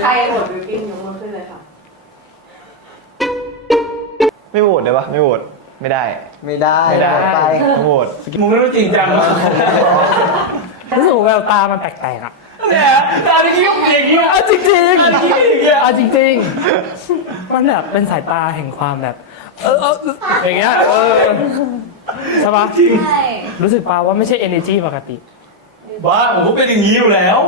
ใครโหวตบิวกิ้นยกมือขึ้นเลยค่ะ ไม่โหวตได้ปะไม่โหวตไม่ได้ ไม่ได้ไม่ได้ หมดไปต้องโหวตมึงไม่รู้จริงจังวะรู้สึกว่าแววตามันแปลกๆอะเนี่ยตาที่ยิ้มอย่างเงี้ยเอาจริงจริงตาที่ยิ้มอย่างเงี้ยเอาจริงๆมันแบบเป็นสายตาแห่งความแบบเออเออเอออย่างเงี้ยเออใช่ปะใช่รู้สึกปาว่าไม่ใช่ energy ปกติ บ้าผมก็เป็นอย่างนี้อยู่แล้ว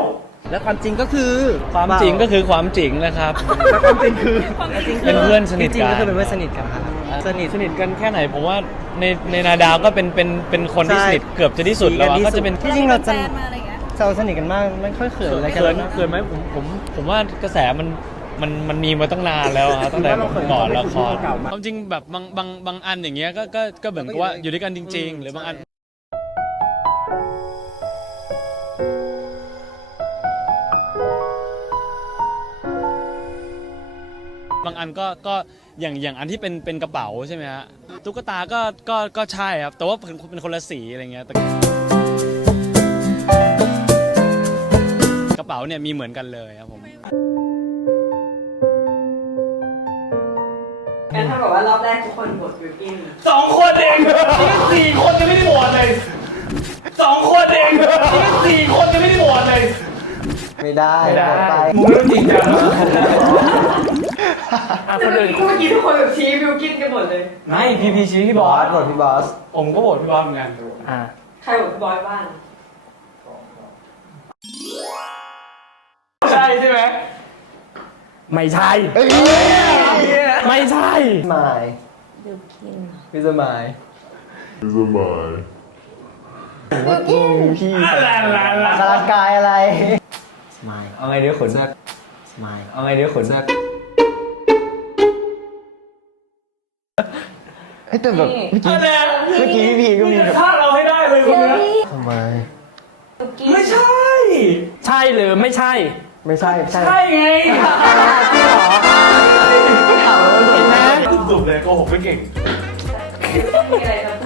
แล้วความจริงก็คือความจริงก็คือความจริงนะครับ แล้วความจริงคือเป็นเพื่อนสนิทจริงกัๆนก็คือเป็นเพื่อนสนิทกันครับสนิท สนิทกันแค่ไหนผมว่าในในนาดาวก็เป็นเป็นเป็นคนที่ใช่สนิทเกือบจะที่สุดแล้วอะก็จะเป็นที่จริงเราจะ แฟนมาอะไรอย่างเงี้ยเราสนิทกันมากไม่ค่อยเขินอะไรกันเขินนะ เขินไหมผมผมผมว่ากระแสมันมันมันมีมาตั้งนานแล้วอะตั้งแต่ก่อนละครความจริงแบบบางบางบางอันอย่างเงี้ยก็ก็ก็เหมือนกับว่าอยู่ด้วยกันจริง ๆ หรือบางอัน บางอันก็ก็อย่างอย่างอันที่เป็นเป็นกระเป๋าใช่ไหมฮะตุ๊กตาก็ก็ก็ใช่ครับแต่ว่าเป็นเป็นคนละสีอะไรเงี้ยแต่กระเป๋าเนี่ยมีเหมือนกันเลยครับผม งั้นถ้าบอกว่ารอบแรกทุกคนโหวตบิวกิ้นสองคนเองนี่สี่คนจะไม่ได้โหวตเลยสองคนเองนี่สี่คนจะไม่ได้โหวตเลย ไม่ได้ไม่ได้หมดไปมึงไม่รู้จริงจังวะ อะคแต่นเมื่อื่นอกี้ทุกคนแบบชี้บิวกิ้นกันหมดเลย ไม่พีพีชี้พี่บบออสสหมดพี่บอสผมก็โหวตพี่บอสเหมือนกันอ่าใครโหวตพี่บอยบ้างใช่ใช่ไหมไม่ใช่ไม่ใช่หมายพี่สมายพี่ลาลาลาร่างกายอะไรเอาไงดีขนเอาไงดีขน เอ้ยแต่แบบเมื่อกี้อะไรเมื่อกี้พี่พีก็มีแบบฆ่าเราให้ได้เลยคนนี้ทำไมบิวกิ้นไม่ใช่ ใช่หรือไม่ใช่ ไม่ใช่ใช่ใช่ไงเห็นไหมสุดๆเลยโกหกไม่เก่ง มีอะไรจะพูด